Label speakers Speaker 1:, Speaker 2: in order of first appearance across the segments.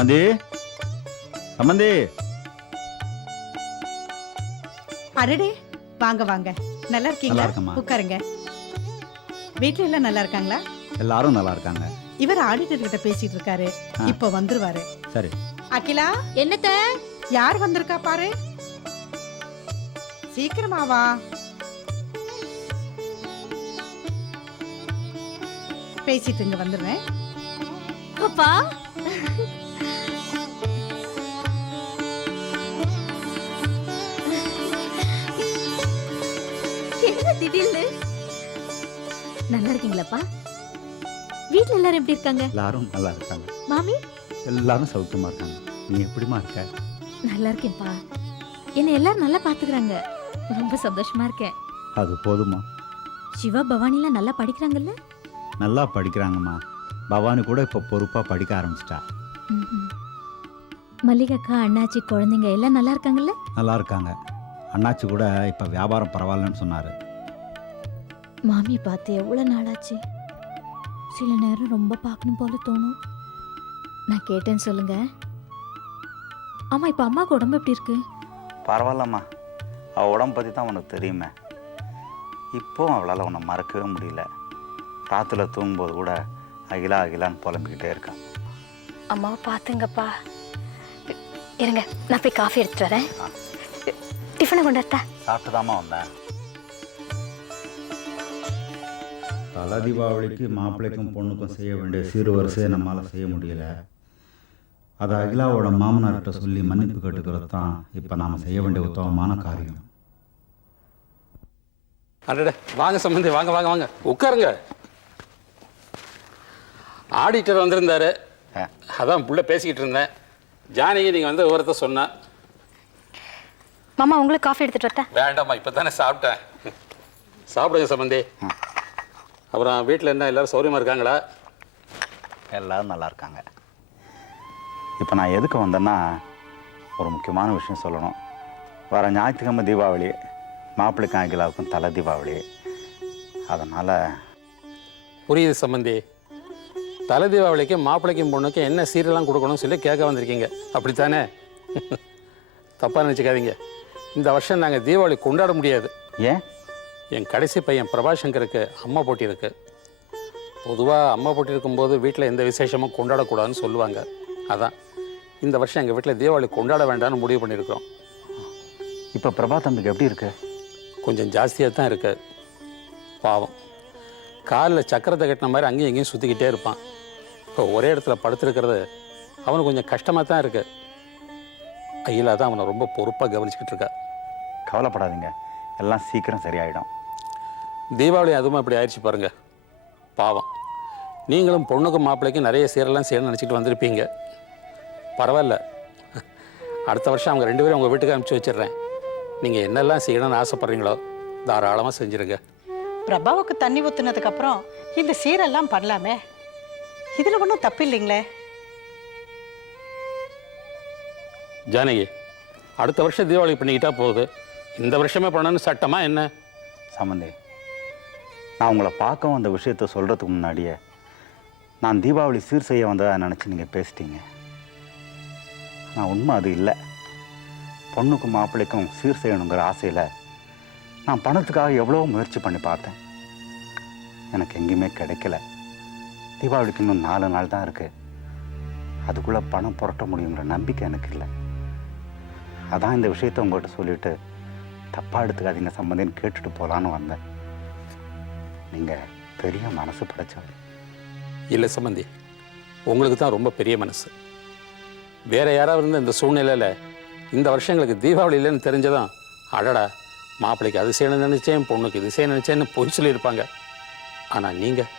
Speaker 1: சம்மந்தி சம்மந்தி
Speaker 2: அடடே வாங்க வாங்க. நல்லா
Speaker 1: நல்லா
Speaker 2: இருக்கீங்களா
Speaker 1: இருக்கேம்மா.
Speaker 2: உட்காருங்க. வீட்ல எல்லாம் நல்லா இருக்காங்களா?
Speaker 1: எல்லாரும் நல்லா இருக்காங்க.
Speaker 2: இவர் ஆடிட்டர் கிட்ட பேசிட்டு இருக்காரு.
Speaker 1: ஆ.
Speaker 2: இப்போ வந்துருவாரு.
Speaker 1: சரி.
Speaker 2: அகிலா?
Speaker 3: என்னத்த?
Speaker 2: யார் வந்திருக்கா பாரு? சீக்கிரமா வா. பேசிட்டு இங்க வந்துடுறேன்
Speaker 3: அப்பா திடீர்னு. நல்லா இருக்கீங்களாப்பா? வீட்ல எல்லாரும் எப்படி இருக்காங்க?
Speaker 1: எல்லாரும் நல்லா இருக்காங்க.
Speaker 3: மாமி?
Speaker 1: எல்லாரும் சௌக்கியமா இருக்காங்க. நீ எப்படிமா இருக்க?
Speaker 3: நல்லா இருக்கேன்ப்பா. என்ன எல்லாரும் நல்லா பாத்துக்கறாங்க. ரொம்ப சந்தோஷமா இருக்கேன்.
Speaker 1: அது போதுமா
Speaker 3: சிவா பவானிலாம் நல்லா படிக்கிறாங்கல்ல?
Speaker 1: நல்லா படிக்கிறாங்கம்மா. பவானி கூட இப்போ பொறுப்பாக படிக்க ஆரம்பிச்சிட்டா.
Speaker 3: மல்லிகைக்கா அண்ணாச்சி குழந்தைங்க எல்லாம் நல்லா இருக்காங்கல்ல?
Speaker 1: நல்லா இருக்காங்க. அண்ணாச்சி கூட இப்போ வியாபாரம் பரவாயில்லன்னு சொன்னார்.
Speaker 3: மாமி பார்த்து எவ்வளோ நாளாச்சு? சில நேரம் ரொம்ப பார்க்கணும் போல தோணும். நான் கேட்டேன்னு சொல்லுங்க. ஆமா இப்போ அம்மாவுக்கு உடம்பு எப்படி இருக்கு?
Speaker 4: பரவாயில்லம்மா. அவள் உடம்பு பற்றி தான் உனக்கு தெரியுமே. இப்போவும் அவளால் உன்னை மறக்கவே முடியல. ராத்துல தூங்கும்போது கூட அகிலா அகிலான்னு புலம்பிக்கிட்டே இருக்கான்
Speaker 5: அம்மாவை பார்த்துங்கப்பா இருங்க நான் போய் காஃபி எடுத்துட்டு வரேன். டிஃபனை கொண்டு வரட்டா?
Speaker 4: சாப்பிட்டுதாம்மா வந்தேன்.
Speaker 1: தல தீபாவளிக்கு மாப்பிள்ளைக்கும் பொண்ணுக்கும் செய்ய வேண்டிய சீர் வரிசையை நம்மளால் செய்ய முடியல. அதை அகிலாவோட மாமனார்கிட்ட சொல்லி மன்னிப்பு கேட்டுக்கிறது தான் இப்போ நாம் செய்ய வேண்டிய உத்தமமான காரியம்.
Speaker 6: அடடே வாங்க சம்பந்தி வாங்க வாங்க வாங்க. உட்காருங்க. ஆடிட்டர் வந்திருந்தாரு. அதான் புள்ள பேசிக்கிட்டு இருந்தேன். ஜானகி நீங்கள் வந்து விவரத்தை சொன்னா.
Speaker 5: மாமா உங்களுக்கு காஃபி எடுத்துட்டு வரட்டா?
Speaker 6: வேண்டாம்மா இப்போ தானே சாப்பிட்டேன். சாப்பிடுங்க சம்பந்தி. அப்புறம் வீட்டில் என்ன எல்லாரும் சௌரியமாக இருக்காங்களா?
Speaker 4: எல்லாரும் நல்லா இருக்காங்க. இப்போ நான் எதுக்கு வந்தேன்னா ஒரு முக்கியமான விஷயம் சொல்லணும். வர ஞாயிற்றுக்கிழமை தீபாவளி மாப்பிள்ளைக்கும் அகிலாவுக்கும் தலை தீபாவளி. அதனால்
Speaker 6: புரியுது சம்பந்தி. தலை தீபாவளிக்கு மாப்பிள்ளைக்கும் பொண்ணுக்கும் என்ன சீரெல்லாம் கொடுக்கணும்னு சொல்லி கேட்க வந்திருக்கீங்க. அப்படித்தானே? தப்பாக நினச்சிக்காதீங்க. இந்த வருஷம் நாங்கள் தீபாவளி கொண்டாட முடியாது.
Speaker 4: ஏன்?
Speaker 6: என் கடைசி பையன் பிரபாசங்கருக்கு அம்மா போட்டி இருக்கு பொதுவாக அம்மா போட்டி இருக்கும்போது வீட்டில் எந்த விசேஷமும் கொண்டாடக்கூடாதுன்னு சொல்லுவாங்க. அதான். இந்த வருஷம் எங்கள் வீட்டில் தீபாவளி கொண்டாட வேண்டாம்னு முடிவு பண்ணியிருக்கிறோம்.
Speaker 4: இப்போ பிரபா தம்பிக்கு எப்படி இருக்கு?
Speaker 6: கொஞ்சம் ஜாஸ்தியாக தான் இருக்கு. பாவம். காலில் சக்கரத்தை கட்டின மாதிரி அங்கேயும் இங்கேயும் சுற்றிக்கிட்டே இருப்பான். இப்போ ஒரே இடத்துல படுத்திருக்கிறது அவனுக்கு கொஞ்சம் கஷ்டமாக தான் இருக்கு. அகிலா தான் அவனை ரொம்ப பொறுப்பாக கவனிச்சுக்கிட்டு இருக்கா.
Speaker 4: கவலைப்படாதீங்க. எல்லாம் சீக்கிரம் சரியாயிடும்.
Speaker 6: தீபாவளி அதுவும் இப்படி ஆயிடுச்சு பாருங்க. பாவம். நீங்களும் பொண்ணுக்கும் மாப்பிள்ளைக்கும் நிறைய சீரெல்லாம் செய்யணும்னு நினச்சிட்டு வந்திருப்பீங்க. பரவாயில்ல. அடுத்த வருஷம் அவங்க ரெண்டு பேரும் உங்கள் வீட்டுக்கு அனுப்பிச்சி வச்சிடுறேன். நீங்கள் என்னெல்லாம் செய்யணும்னு ஆசைப்பட்றீங்களோ தாராளமாக செஞ்சுருங்க.
Speaker 2: பிரபாவுக்கு தண்ணி ஊத்துனதுக்கு அப்புறம் இந்த சீரெல்லாம் பண்ணலாமே? இதுல ஒன்றும் தப்பு இல்லைங்களே?
Speaker 6: ஜானகி அடுத்த வருஷம் தீபாவளி பண்ணிக்கிட்டா போகுது. இந்த வருஷமே பண்ணணும்னு சட்டமா என்ன?
Speaker 4: சம்மந்தி நான் உங்களை பார்க்க வந்த விஷயத்த சொல்கிறதுக்கு முன்னாடியே நான் தீபாவளி சீர் செய்ய வந்ததாக நினச்சி நீங்கள் பேசிட்டீங்க. நான் உண்மை அது இல்லை. பொண்ணுக்கும் மாப்பிள்ளைக்கும் சீர் செய்யணுங்கிற ஆசையில் நான் பணத்துக்காக எவ்வளோ முயற்சி பண்ணி பார்த்தேன். எனக்கு எங்கேயுமே கிடைக்கல. தீபாவளிக்கு இன்னும் நாலு நாள் தான் இருக்குது அதுக்குள்ளே பணம் புரட்ட முடியுங்கிற நம்பிக்கை எனக்கு இல்லை. அதான் இந்த விஷயத்தை உங்கள்கிட்ட சொல்லிவிட்டு தப்பாக எடுத்துக்காதீங்க சம்மந்தின்னு கேட்டுட்டு போகலான்னு வந்தேன். நீங்கள் பெரிய மனசு படைச்சவர்.
Speaker 6: இல்லை சம்பந்தி உங்களுக்கு தான் ரொம்ப பெரிய மனசு. வேற யாராவது இருந்த இந்த சூழ்நிலையில் இந்த வருஷம் எங்களுக்கு தீபாவளி இல்லைன்னு தெரிஞ்சதும் அடடா மாப்பிள்ளைக்கு அது செய்யணும்னு நினச்சேன் பொண்ணுக்கு இது செய்ய நினச்சேன்னு பொய் சொல்லியிருப்பாங்க. ஆனால் நீங்கள்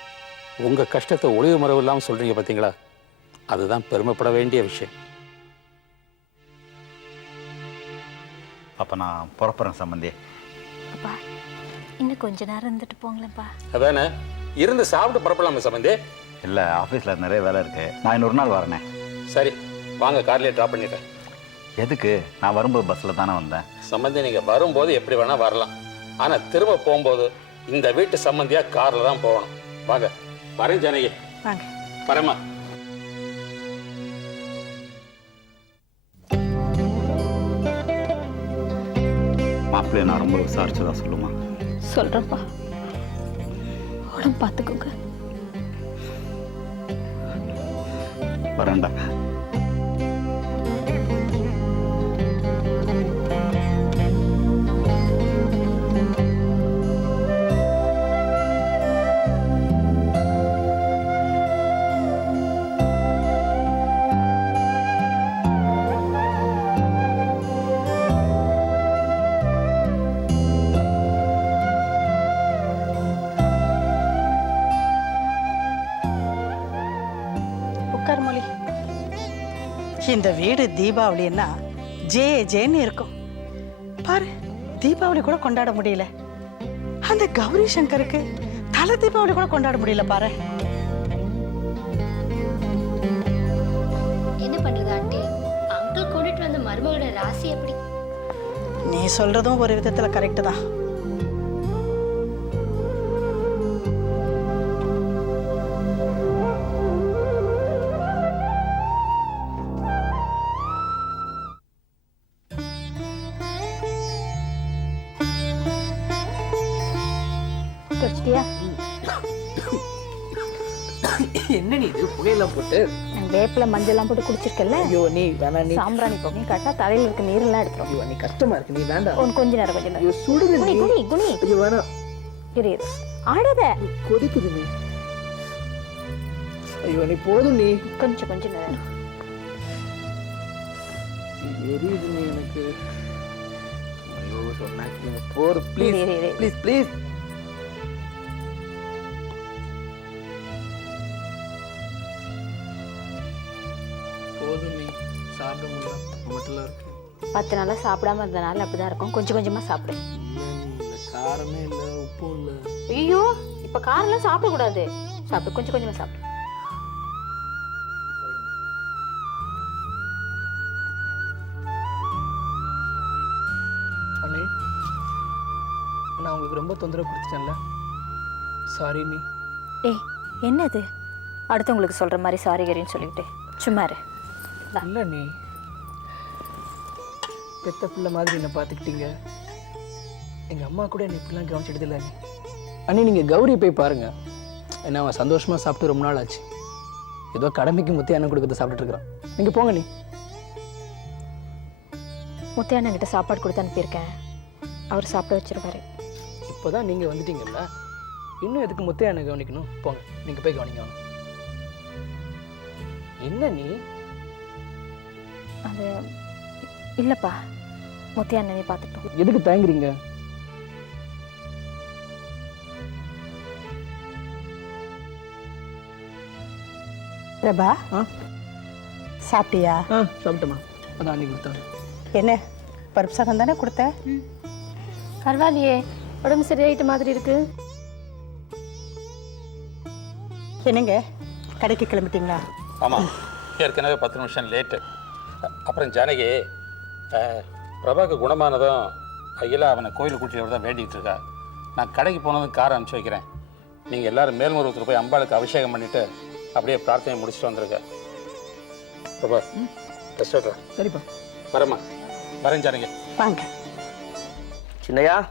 Speaker 6: உங்கள் கஷ்டத்தை ஒளிவு மறைவு இல்லாமல் சொல்கிறீங்க பார்த்தீங்களா அதுதான் பெருமைப்பட வேண்டிய விஷயம்.
Speaker 4: அப்போ நான் புறப்புறேன்
Speaker 5: இன்னும் கொஞ்ச நேரம் இருந்துட்டு போங்களேன்ப்பா.
Speaker 6: அதானே? இருந்து சாப்பிட்டு புறப்படலாமா சம்பந்தி
Speaker 4: இல்லை ஆஃபீஸில் நிறைய வேலை இருக்கு. நான் இன்னொரு நாள் வரேனே.
Speaker 6: சரி வாங்க கார்லேயே ட்ராப் பண்ணிடுறேன்.
Speaker 4: எதுக்கு? நான் வரும்போது பஸ்ஸில் தானே வந்தேன்.
Speaker 6: சம்பந்தி நீங்கள் வரும்போது எப்படி வேணால் வரலாம். ஆனால் திரும்ப போகும்போது இந்த வீட்டு சம்பந்தியாக காரில் தான் போகணும். வாங்க வரேன் ஜானகி.
Speaker 2: வாங்க.
Speaker 6: வரேம்மா.
Speaker 4: மாப்பிள்ளைய நான் ரொம்ப விசாரிச்சதா சொல்லுமா?
Speaker 5: சொல்கிறப்பா உடம்பு பார்த்துக்கோங்க.
Speaker 4: வரேன்டா.
Speaker 2: உட்கார் மொழி. இந்த வீடு தீபாவளின்னா ஜே ஜேன்னு இருக்கும். பாரு தீபாவளி கூட கொண்டாட முடியல. அந்த கௌரி சங்கருக்கு தலை தீபாவளி கூட கொண்டாட முடியல பாரு.
Speaker 7: என்ன பண்றது ஆண்டி? அங்கிள் கூட்டிட்டு வந்த மருமகளோட ராசி எப்படி?
Speaker 2: நீ சொல்றதும் ஒரு விதத்துல கரெக்டு தான்.
Speaker 5: குடிச்சிட்டியா?
Speaker 8: என்ன நீ இது புகையெல்லாம் போட்டு?
Speaker 5: வேப்பில மஞ்சள்லாம் போட்டு குடிச்சிருக்கல
Speaker 8: ஐயோ நீ வேணா நீ
Speaker 5: சாம்பிராணி பொங்கி கட்டா தலையில இருக்க நீரெல்லாம் எடுத்துரும்.
Speaker 8: ஐயோ நீ கஷ்டமா இருக்கு நீ வேண்டாம்.
Speaker 5: உன் கொஞ்ச நேரம் கொஞ்ச நேரம்.
Speaker 8: ஐயோ சுடுது
Speaker 5: குனி
Speaker 8: நீ
Speaker 5: குனி குனி.
Speaker 8: ஐயோ வேணாம்.
Speaker 5: இரு ஆடாத.
Speaker 8: கொதிக்குது நீ. ஐயோ நீ போதும் நீ.
Speaker 5: கொஞ்சம் கொஞ்ச நேரம்.
Speaker 8: எரியுது நீ எனக்கு. ஐயோ சொன்னா போதும். ப்ளீஸ். ப்ளீஸ் ப்ளீஸ் மட்டும் இருக்கு.
Speaker 5: பத்து நாளா சாப்பிடாம இருந்தனால அப்படிதான் இருக்கும். கொஞ்சம் கொஞ்சமா சாப்பிடு.
Speaker 8: காரமே இல்லை உப்பும் இல்லை.
Speaker 5: ஐயோ இப்ப காரெல்லாம் சாப்பிட கூடாது சாப்பிடு கொஞ்சம் கொஞ்சமா சாப்பிடு.
Speaker 8: அண்ணே நான் உங்களுக்கு ரொம்ப தொந்தரவு கொடுத்துட்டேன்ல. சாரி நீ.
Speaker 5: ஏய் என்னது? அடுத்தவங்களுக்கு சொல்ற மாதிரி சாரி கரின்னு சொல்லிட்டு சும்மா
Speaker 8: இல்லை நீ. பெத்த பிள்ளை மாதிரி என்னை பார்த்துக்கிட்டீங்க. எங்கள் அம்மா கூட என்னை இப்படிலாம் கவனிச்சிடுதில்ல அண்ணே நீங்கள் கௌரி போய் பாருங்க. ஏன்னா அவன் சந்தோஷமாக சாப்பிட்டு ரொம்ப நாள் ஆச்சு. ஏதோ கடமைக்கு முத்தி அண்ணன் கொடுக்கறத சாப்பிட்டுட்டு இருக்கிறான். நீங்கள் போங்க நீ
Speaker 5: முத்தையண்ணன் கிட்ட சாப்பாடு கொடுத்து அனுப்பியிருக்கேன். அவர் சாப்பிட வச்சிருவாரு.
Speaker 8: இப்போ தான் நீங்கள் வந்துட்டீங்கல்ல? இன்னும் எதுக்கு முத்தைய அண்ணன் கவனிக்கணும்? போங்க நீங்கள் போய் கவனிங்க. என்ன நீ?
Speaker 5: அது இல்லப்பா முத்தையண்ணனை பார்த்துட்டோம்
Speaker 8: எதுக்கு தயங்குறீங்க?
Speaker 2: பிரபா சாப்பிட்டியா?
Speaker 8: ஆ சாப்பிட்டேம்மா. அதான் அன்னைக்கு கொடுத்தாரு
Speaker 2: என்ன பருப்பு சாதம் தானே கொடுத்த?
Speaker 7: பரவாயில்லையே உடம்பு சரியாயிட்ட மாதிரி இருக்கு.
Speaker 2: என்னங்க கடைக்கு கிளம்பிட்டீங்களா?
Speaker 6: ஆமாம் ஏற்கனவே பத்து நிமிஷம் லேட்டு அப்புறம் ஜானகி பிரபாக்கு குணமானதும் அகிலா அவனை கோயிலுக்கு கூட்டிட்டு தான் வேண்டிகிட்டு இருக்கா. நான் கடைக்கு போனதும் காரை அனுப்பிச்சி வைக்கிறேன். நீங்கள் எல்லாரும் மேல்மருவத்தில் போய் அம்பாளுக்கு அபிஷேகம் பண்ணிவிட்டு அப்படியே பிரார்த்தனை முடிச்சுட்டு வந்துருங்க. பிரபா எடுறேன்
Speaker 8: சரிப்பா.
Speaker 6: வரேம்மா. வரேன் ஜானகி.
Speaker 2: வாங்க.
Speaker 9: சின்னையா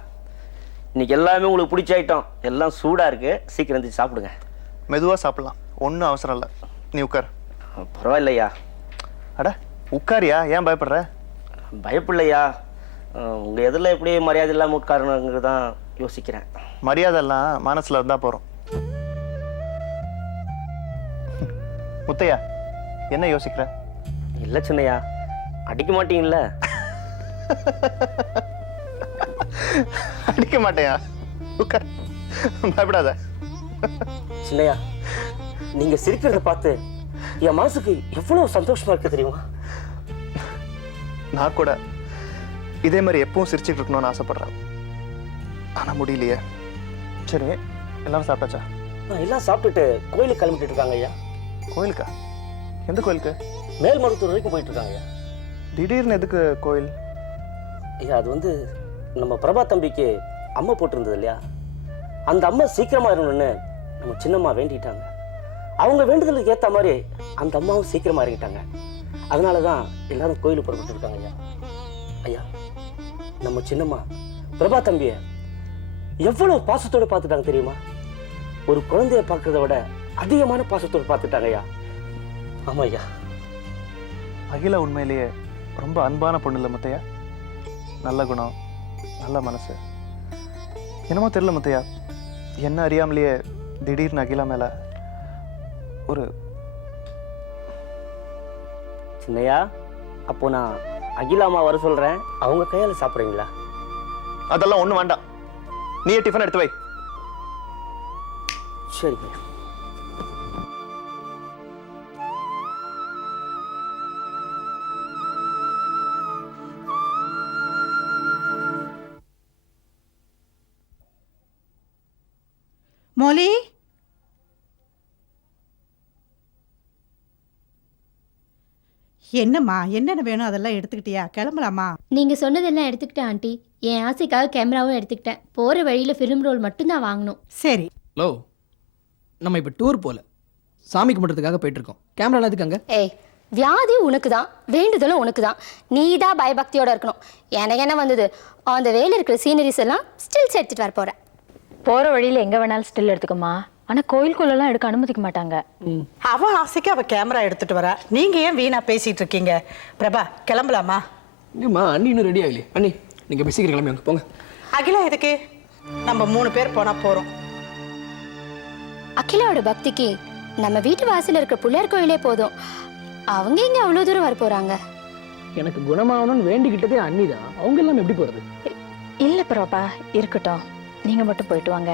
Speaker 9: இன்னைக்கு எல்லாமே உங்களுக்கு பிடிச்ச ஐட்டம் எல்லாம் சூடாக இருக்கு. சீக்கிரம் எந்திரிச்சு சாப்பிடுங்க.
Speaker 10: மெதுவாக சாப்பிடலாம். ஒன்றும் அவசரம் இல்லை. நீ உட்கார்.
Speaker 9: பரவாயில்லையா?
Speaker 10: அட உட்காரியா? ஏன் பயப்படுற?
Speaker 9: பயப்பில்லையா? உங்கள் எதில் எப்படி மரியாதை இல்லாமல் உட்காரணுங்கிறது தான் யோசிக்கிறேன்.
Speaker 10: மரியாதைலாம் மனசில் இருந்தால் போகிறோம் முத்தையா என்ன யோசிக்கிற?
Speaker 9: இல்லை சின்னையா அடிக்க மாட்டீங்கல்ல?
Speaker 10: அடிக்க மாட்டேயா? உட்கார் பயப்படாத.
Speaker 9: சின்னையா நீங்கள் சிரிக்கிறத பார்த்து என் மனசுக்கு எவ்வளோ சந்தோஷமா இருக்கு தெரியுமா?
Speaker 10: நான் கூட இதே மாதிரி எப்பவும் சிரிச்சுட்டு இருக்கணும்னு ஆசைப்படுறேன். ஆனால் முடியலையே. சரி எல்லாரும் சாப்பிட்டாச்சா?
Speaker 9: எல்லாம் சாப்பிட்டுட்டு கோயிலுக்கு கிளம்பிட்டு இருக்காங்க ஐயா.
Speaker 10: கோயிலுக்கா? எந்த கோயிலுக்கு?
Speaker 9: மேல்மருவத்தூர் வரைக்கும் போயிட்டு இருக்காங்க ஐயா.
Speaker 10: திடீர்னு எதுக்கு கோயில்?
Speaker 9: ஐயா அது வந்து நம்ம பிரபா தம்பிக்கு அம்மா போட்டிருந்தது இல்லையா? அந்த அம்மா சீக்கிரமா இருக்கணும்னு நம்ம சின்னம்மா வேண்டிட்டாங்க. அவங்க வேண்டுதலுக்கு ஏற்ற மாதிரி அந்த அம்மாவும் சீக்கிரமா இறங்கிட்டாங்க. அதனால தான் எல்லாரும் கோயிலுக்கு புறப்பட்டு இருக்காங்க ஐயா. ஐயா நம்ம சின்னம்மா பிரபா தம்பிய எவ்வளவு பாசத்தோடு பார்த்துட்டாங்க தெரியுமா? ஒரு குழந்தைய பார்க்கறத விட அதிகமான பாசத்தோடு பார்த்துட்டாங்க ஐயா. ஆமா ஐயா.
Speaker 11: அகிலா உண்மையிலேயே ரொம்ப அன்பான பொண்ணு இல்லை முத்தையா? நல்ல குணம் நல்ல மனசு. என்னமோ தெரியல முத்தையா? என்ன அறியாமலேயே திடீர்னு அகிலா மேலே ஒரு
Speaker 9: சின்னையா அப்போ நான் அகிலாமா வர சொல்றேன். அவங்க கையால சாப்பிட்றீங்களா?
Speaker 11: அதெல்லாம் ஒன்றும் வேண்டாம். நீயே டிஃபன் எடுத்து வை.
Speaker 9: சரிங்க
Speaker 2: என்னம்மா? என்னென்ன வேணும் அதெல்லாம் எடுத்துக்கிட்டியா? கிளம்பலாமா?
Speaker 12: நீங்க சொன்னதெல்லாம் எடுத்துக்கிட்டேன் ஆண்டி. என் ஆசைக்காக கேமராவும் எடுத்துக்கிட்டேன். போற வழியில ஃபிலிம் ரோல் மட்டும் தான் வாங்கணும்.
Speaker 2: சரி.
Speaker 8: ஹலோ நம்ம இப்போ டூர் போகல சாமி கும்பிட்றதுக்காக போயிட்டு இருக்கோம் கேமரா எதுக்கு அங்கே?
Speaker 7: ஏய் வியாதி உனக்கு தான் வேண்டுதலும் உனக்கு தான் நீ தான் பயபக்தியோட இருக்கணும். எனக்கு என்ன வந்தது? அந்த வேல இருக்கிற சீனரிஸ் எல்லாம் ஸ்டில்ஸ் எடுத்துட்டு வர போறேன்.
Speaker 5: போகிற வழியில் எங்கே வேணாலும் ஸ்டில் எடுத்துக்கோமா ஆனால் கோயிலுக்குள்ளெல்லாம் எடுக்க அனுமதிக்க மாட்டாங்க.
Speaker 2: அவ ஆசைக்கு அவ கேமரா எடுத்துட்டு வரா. நீங்க ஏன் வீணா பேசிட்டு இருக்கீங்க? பிரபா கிளம்பலாமா?
Speaker 8: இங்கேம்மா அண்ணி இன்னும் ரெடி ஆகலையே. அண்ணி நீங்கள் போய் சீக்கிரம் கிளம்பி போங்க.
Speaker 2: அகிலா எதுக்கு? நம்ம மூணு பேர் போனா போறோம்.
Speaker 7: அகிலாவோட பக்திக்கு நம்ம வீட்டு வாசல்ல இருக்கிற பிள்ளையார் கோயிலே போதும். அவங்க இங்க அவ்வளோ தூரம் வர போறாங்க?
Speaker 8: எனக்கு குணமாகணும்னு வேண்டிக்கிட்டதே அண்ணி தான் அவங்க எல்லாம் எப்படி போகிறது
Speaker 5: இல்லை பிரபா இருக்கட்டும். நீங்கள் மட்டும் போயிட்டு வாங்க.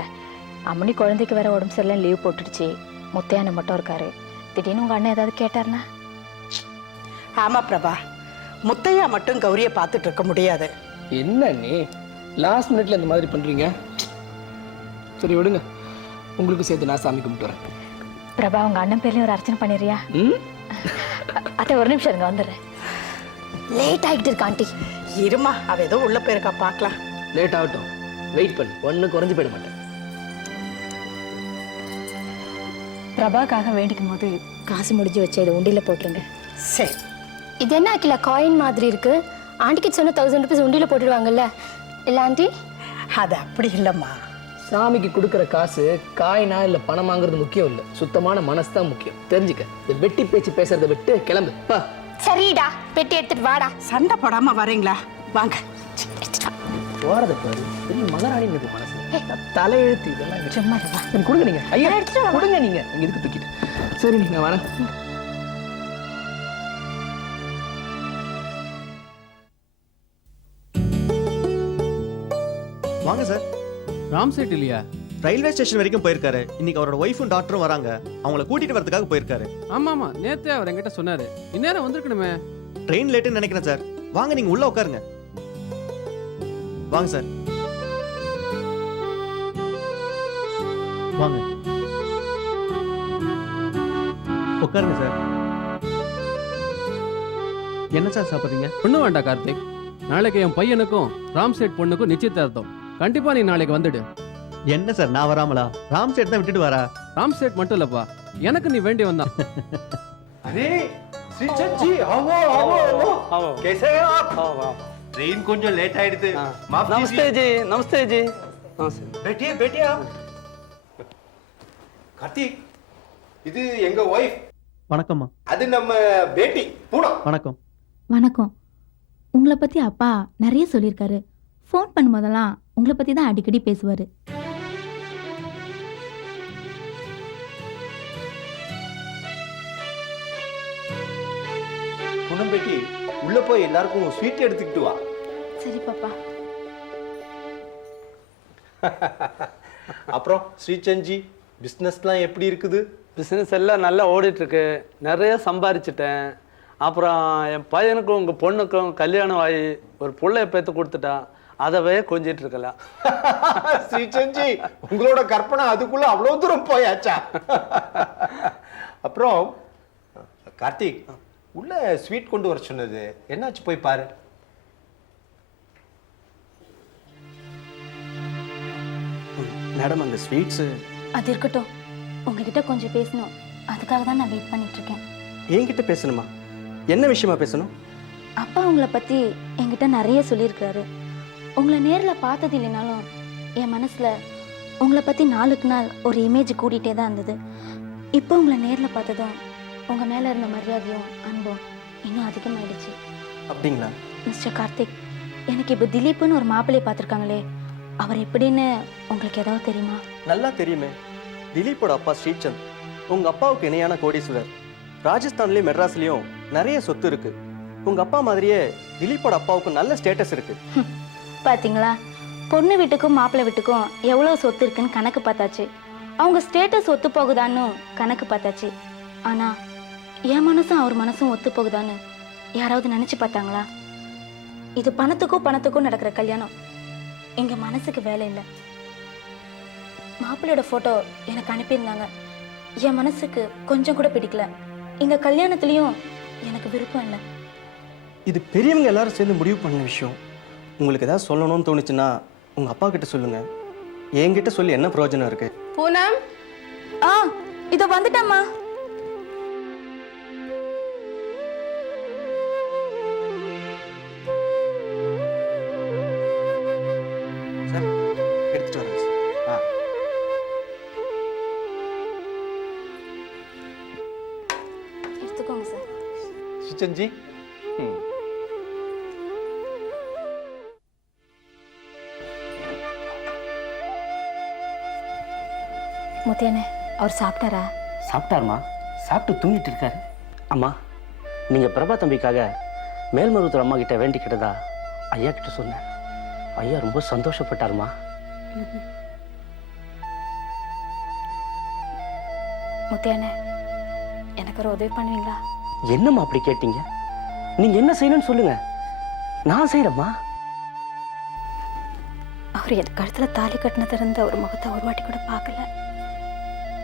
Speaker 5: அம்மனி குழந்தைக்கு வேற உடம்பு சரியில்லை லீவ் போட்டுடுச்சு. முத்தையான மட்டும் இருக்காரு. திடீர்னு உங்கள் அண்ணன் ஏதாவது கேட்டார்னா?
Speaker 2: ஆமா பிரபா. முத்தையா மட்டும் கௌரிய பார்த்துட்டு இருக்க முடியாது.
Speaker 8: என்ன அண்ணி லாஸ்ட் மினிட்ல இந்த மாதிரி பண்ணுறீங்க சரி விடுங்க. உங்களுக்கு சேர்த்து நான் சாமி கும்பிட்டு வரேன்.
Speaker 5: பிரபா உங்கள் அண்ணன் பேர்லையும் ஒரு அர்ச்சனை பண்ணிடுறியா?
Speaker 8: ம்?
Speaker 5: அத்தை ஒரு நிமிஷம் இருங்க வந்துடுறேன்.
Speaker 7: லேட் ஆகிட்டு இருக்கு ஆண்டி.
Speaker 2: இருமா அவ ஏதோ உள்ள போயிருக்கா பார்க்கலாம்.
Speaker 8: லேட் ஆகட்டும். வெயிட் பண்ணு. ஒன்றும் குறைஞ்சு போயிட மாட்டேன்.
Speaker 5: பிரபாக்காக வேண்டிக்கும் போது காசு முடிஞ்சு வச்சு இதை உண்டியில் போட்டுருங்க.
Speaker 2: சரி.
Speaker 7: இது என்ன அகிலா காயின் மாதிரி இருக்கு? ஆண்டிக்கு சொன்ன தௌசண்ட் ருபீஸ் உண்டியில போட்டுடுவாங்கல்ல? இல்ல ஆண்டி?
Speaker 2: அது அப்படி இல்லம்மா.
Speaker 8: சாமிக்கு கொடுக்குற காசு காயினா இல்லை பணமாங்கிறது முக்கியம் இல்லை. சுத்தமான மனசு தான் முக்கியம். தெரிஞ்சுக்க. இந்த வெட்டி பேச்சு பேசுறதை விட்டு கிளம்பு. பா.
Speaker 7: சரிடா. பெட்டி எடுத்துட்டு வாடா.
Speaker 2: சண்டை போடாம வரீங்களா? வாங்க.
Speaker 8: போறத பாரு. பெரிய மகாராணி இருக்கு மனசு. தலையெழுத்து இதெல்லாம் இங்க.
Speaker 5: சும்மா
Speaker 8: சரி கொடுங்க நீங்க. ஐயா கொடுங்க நீங்க. நீங்க இதுக்கு தூக்கிட்டு? சரி நீங்க வரேன்
Speaker 11: வாங்க சார்.
Speaker 13: ராம் செட் இல்லையா?
Speaker 11: ரயில்வே ஸ்டேஷன் வரைக்கும் போயிருக்காரு. இன்னைக்கு அவரோட ஒய்ஃபும் டாக்டரும் வராங்க. அவங்கள கூட்டிட்டு வரதுக்காக போயிருக்காரு.
Speaker 13: ஆமா ஆமா நேத்தே அவர் என்கிட்ட சொன்னாரு. இந்நேரம் வந்திருக்கணுமே.
Speaker 11: ட்ரெயின் லேட்டுன்னு நினைக்கிறேன் சார். வாங்க நீங்க உள்ள உட்காருங்க. வாங்க சார் வாங்க உட்காருங்க சார் என்ன சார் சாப்பிட்றீங்க
Speaker 13: ஒண்ணு வேண்டாம் கார்த்திக் நாளைக்கு என் பையனுக்கும் ராம் செட் பொண்ணுக்கும் நிச்சயதார்த்தம் கண்டிப்பா நீ நாளைக்கு வந்துடு
Speaker 11: என்ன சார் நான் வராமலா ராம் சேட் தான் விட்டுட்டு வரா
Speaker 13: ராம் செட் மட்டும் இல்லப்பா எனக்கு நீ வேண்டி வந்தான்
Speaker 10: अरे श्रीचंद जी आओ आओ आओ आओ कैसे हैं आप ट्रेन கொஞ்சம் லேட் ஆயிடுது माफ
Speaker 8: நமஸ்தே
Speaker 10: कीजिए
Speaker 8: ஜி நமஸ்தே ஜி
Speaker 10: बैठिए बैठिए आप கார்த்திக் இது எங்க ஒய்ஃப்
Speaker 11: வணக்கம்மா
Speaker 10: அது நம்ம பேட்டி பூனம்
Speaker 11: வணக்கம்
Speaker 5: வணக்கம் உங்களை பற்றி அப்பா நிறைய சொல்லியிருக்காரு ஃபோன் பண்ணும்போதெல்லாம் உங்களை பற்றி தான் அடிக்கடி பேசுவார்
Speaker 10: பூனம் பேட்டி உள்ள போய் எல்லாருக்கும் ஸ்வீட் எடுத்துக்கிட்டு வா.
Speaker 5: சரி பாப்பா.
Speaker 10: அப்புறம் ஸ்ரீசந்த் ஜி பிஸ்னஸ்லாம் எப்படி இருக்குது?
Speaker 14: பிஸ்னஸ் எல்லாம் நல்லா ஓடிட்டுருக்கு. நிறைய சம்பாரிச்சிட்டேன். அப்புறம் என் பையனுக்கும் உங்கள் பொண்ணுக்கும் கல்யாணம் ஆகி ஒரு பிள்ளைய பெற்று கொடுத்துட்டான் அதவே கொஞ்சிட்டு இருக்கலாம்.
Speaker 10: ஸ்ரீசந்த் ஜி உங்களோட கற்பனை அதுக்குள்ள அவ்வளவு தூரம் போயாச்சா? அப்புறம் கார்த்திக் உள்ள ஸ்வீட் கொண்டு வர சொன்னது. என்னாச்சு போய் பாரு.
Speaker 9: மேடம் அந்த ஸ்வீட்ஸு
Speaker 7: அது இருக்கட்டும். உங்ககிட்ட கொஞ்சம் பேசணும். அதுக்காக தான் நான் வெயிட் பண்ணிட்டு இருக்கேன்
Speaker 9: என்கிட்ட பேசணுமா? என்ன விஷயமா பேசணும்?
Speaker 5: அப்பா உங்களை பற்றி என்கிட்ட நிறைய சொல்லியிருக்காரு
Speaker 3: உங்களை நேரில் பார்த்தது இல்லைனாலும் என் மனசில் உங்களை பற்றி நாளுக்கு நாள் ஒரு இமேஜ் கூட்டிகிட்டே தான் இருந்தது. இப்போ உங்களை நேரில் பார்த்ததும் உங்கள் மேலே இருந்த மரியாதையும் அன்பும் இன்னும் அதிகமாயிடுச்சு.
Speaker 15: அப்படிங்களா?
Speaker 3: மிஸ்டர் கார்த்திக் எனக்கு இப்போ திலீப்னு ஒரு மாப்பிள்ளையை பார்த்துருக்காங்களே அவர் எப்படின்னு உங்களுக்கு ஏதாவது தெரியுமா?
Speaker 15: நல்லா தெரியுமே. திலீப்போட அப்பா ஸ்ரீசந்த் உங்க அப்பாவுக்கு இணையான கோடீஸ்வரர். ராஜஸ்தான்லயும் மெட்ராஸ்லயும் நிறைய சொத்து இருக்கு. உங்க அப்பா மாதிரியே திலீப்போட அப்பாவுக்கு நல்ல ஸ்டேட்டஸ் இருக்கு.
Speaker 3: பார்த்தீங்களா பொண்ணு வீட்டுக்கும் மாப்பிள்ளை வீட்டுக்கும் எவ்வளோ சொத்து இருக்குன்னு கணக்கு பார்த்தாச்சு. அவங்க ஸ்டேட்டஸ் ஒத்து போகுதான்னு கணக்கு பார்த்தாச்சு. ஆனால் என் மனசும் அவர் மனசும் ஒத்து போகுதான்னு யாராவது நினச்சி பார்த்தாங்களா? இது பணத்துக்கும் பணத்துக்கும் நடக்கிற கல்யாணம். எங்கள் மனசுக்கு வேலை இல்லை. மாப்பிள்ளையோட ஃபோட்டோ எனக்கு அனுப்பியிருந்தாங்க. என் மனசுக்கு கொஞ்சம் கூட பிடிக்கல. எங்கள் கல்யாணத்துலேயும் எனக்கு விருப்பம் இல்லை.
Speaker 15: இது பெரியவங்க எல்லாரும் சேர்ந்து முடிவு பண்ண விஷயம். உங்களுக்கு ஏதாவது சொல்லணும்னு தோணுச்சுன்னா உங்க அப்பா கிட்ட சொல்லுங்க. என்கிட்ட சொல்லி என்ன பிரயோஜனம் இருக்கு?
Speaker 2: பூனம்?
Speaker 3: ஆ இதோ வந்துட்டேம்மா. எடுத்துக்கோங்க சார்.
Speaker 10: ஸ்ரீசந்த் ஜி ம்.
Speaker 3: முத்தியானே அவர் சாப்பிட்டாரா?
Speaker 9: சாப்பிட்டாருமா? சாப்பிட்டு தூங்கிட்டு இருக்காரு. அம்மா நீங்கள் பிரபா தம்பிக்காக மேல்மருவத்தூர் அம்மா கிட்ட வேண்டிக்கிட்டதா ஐயா கிட்ட சொன்னேன். ஐயா ரொம்ப சந்தோஷப்பட்டாருமா?
Speaker 3: முத்தியானே எனக்கு ஒரு உதவி பண்ணுவீங்களா?
Speaker 9: என்னம்மா அப்படி கேட்டீங்க? நீங்கள் என்ன செய்யணும்னு சொல்லுங்க. நான் செய்கிறேம்மா
Speaker 3: அவர் என் கழுத்தில் தாலி கட்டினது இருந்த ஒரு முகத்தை ஒரு வாட்டி கூட பார்க்கல.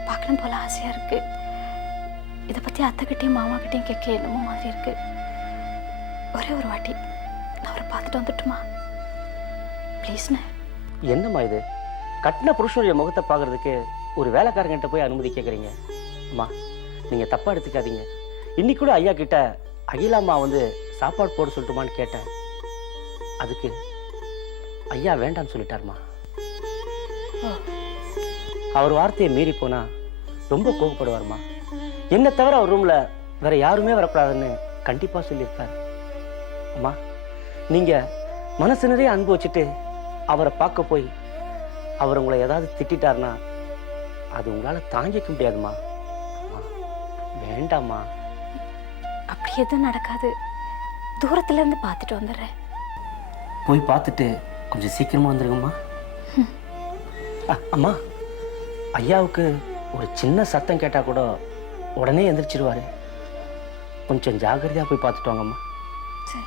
Speaker 3: பார்க்கணும் போல ஆசையாக இருக்கு. இதை பற்றி அத்தைக்கிட்டையும் மாமாக்கிட்டையும் கேட்க என்னமோ மாதிரி இருக்கு. ஒரே ஒரு வாட்டி நான் அவரை பார்த்துட்டு வந்துட்டுமா? ப்ளீஸ்ண்ணே
Speaker 9: என்னம்மா இது? கட்டின புருஷனுடைய முகத்தை பார்க்கறதுக்கு ஒரு வேலைக்காரங்கிட்ட போய் அனுமதி கேட்குறீங்க. அம்மா நீங்கள் தப்பாக எடுத்துக்காதீங்க. இன்னைக்கு கூட ஐயா கிட்ட அகிலாமா வந்து சாப்பாடு போட சொல்லட்டுமான்னு கேட்டேன். அதுக்கு ஐயா வேண்டாம்னு சொல்லிட்டாருமா. அவர் வார்த்தையை மீறி போனா ரொம்ப கோவப்படுவாருமா. என்னை தவிர அவர் ரூம்ல வேற யாருமே வரக்கூடாதுன்னு கண்டிப்பா சொல்லியிருக்காரு. அம்மா நீங்க மனசு நிறைய அன்பு வச்சுட்டு அவரை பார்க்க போய் அவர் உங்களை ஏதாவது திட்டிட்டாருன்னா அது உங்களால தாங்கிக்க முடியாதும்மா வேண்டாம்மா.
Speaker 3: அப்படி எதுவும் நடக்காது. தூரத்துல இருந்து பார்த்துட்டு வந்துடுறேன்.
Speaker 9: போய் பார்த்துட்டு கொஞ்சம் சீக்கிரமா வந்துருங்கம்மா. அம்மா ஐயாவுக்கு ஒரு சின்ன சத்தம் கேட்டால் கூட உடனே எந்திரிச்சிருவாரு. கொஞ்சம் ஜாக்கிரதையாக போய் பார்த்துட்டு வாங்கம்மா.
Speaker 3: சரி.